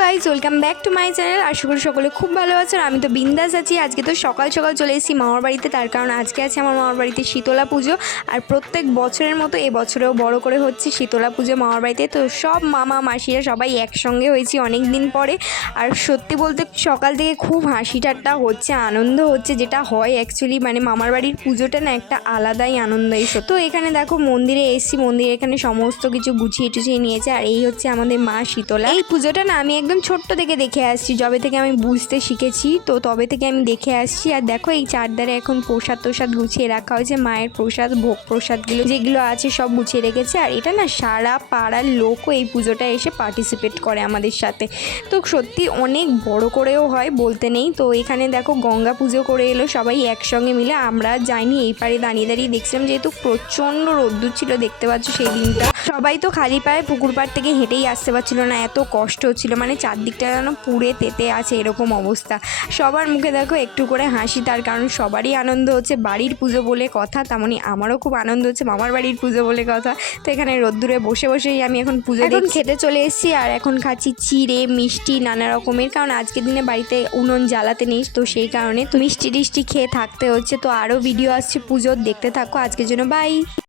Guys, welcome back to my channel. আশা করি সকলে খুব ভালো আছেন। আমি তো বিন্দাস আছি। আজকে তো সকাল সকাল চলে এসেছি মামার বাড়িতে, তার কারণ আজকে আছে আমার মামার বাড়িতে শীতলা পুজো। আর প্রত্যেক বছরের মতো এবছরেও বড় করে হচ্ছে শীতলা পুজো মামার বাড়িতে। তো সব মামা মাসিরা সবাই একসঙ্গে হয়েছি অনেক দিন পরে। আর সত্যি বলতে সকাল থেকে খুব হাসি ঠাট্টা হচ্ছে, আনন্দ হচ্ছে, যেটা হয় অ্যাকচুয়ালি মানে মামার বাড়ির পুজোটা না একটা আলাদাই আনন্দ এসো। তো এখানে দেখো মন্দিরে এসেছি, মন্দিরে এখানে সমস্ত কিছু গুছিয়ে টুছিয়ে নিয়েছে। আর এই হচ্ছে আমাদের মা শীতলা। এই পুজোটা না আমি একদম ছোট্ট থেকে দেখে আসছি, যবে থেকে আমি বুঝতে শিখেছি তো তবে থেকে আমি দেখে আসছি। আর দেখো এই চারধারে এখন প্রসাদ তোসাদ গুছিয়ে রাখা হয়েছে, মায়ের প্রসাদ ভোগ প্রসাদগুলো যেগুলো আছে সব গুছিয়ে রেখেছে। আর এটা না সারা পাড়ার লোকও এই পুজোটা এসে পার্টিসিপেট করে আমাদের সাথে। তো সত্যি অনেক বড় করেও হয় বলতে নেই। তো এখানে দেখো গঙ্গা পুজো করে এলো সবাই একসঙ্গে মিলে। আমরা যাইনি, এই পারে দাঁড়িয়ে দাঁড়িয়ে দেখছিলাম, যেহেতু প্রচণ্ড রোদ্দুর ছিল দেখতে পাচ্ছ সেই দিনটা। সবাই তো খালি পায়ে পুকুর পাড় থেকে হেঁটেই আসতে পারছিল না, এত কষ্ট হচ্ছিল, মানে চারদিকটা যেন পুড়ে তেতে আছে এরকম অবস্থা। সবার মুখে দেখো একটু করে হাসি, তার কারণ সবারই আনন্দ হচ্ছে, বাড়ির পুজো বলে কথা। তেমনই আমারও খুব আনন্দ হচ্ছে, মামার বাড়ির পুজো বলে কথা। তো এখানে রোদ্দুরে বসে বসেই আমি এখন পুজো খেতে চলে এসেছি। আর এখন খাচ্ছি চিড়ে মিষ্টি নানা রকমের, কারণ আজকের দিনে বাড়িতে উনুন জ্বালাতে নেই, তো সেই কারণে তো মিষ্টি টিষ্টি খেয়ে থাকতে হচ্ছে। তো আরও ভিডিও আসছে পুজোর, দেখতে থাকো। আজকের জন্য বাই।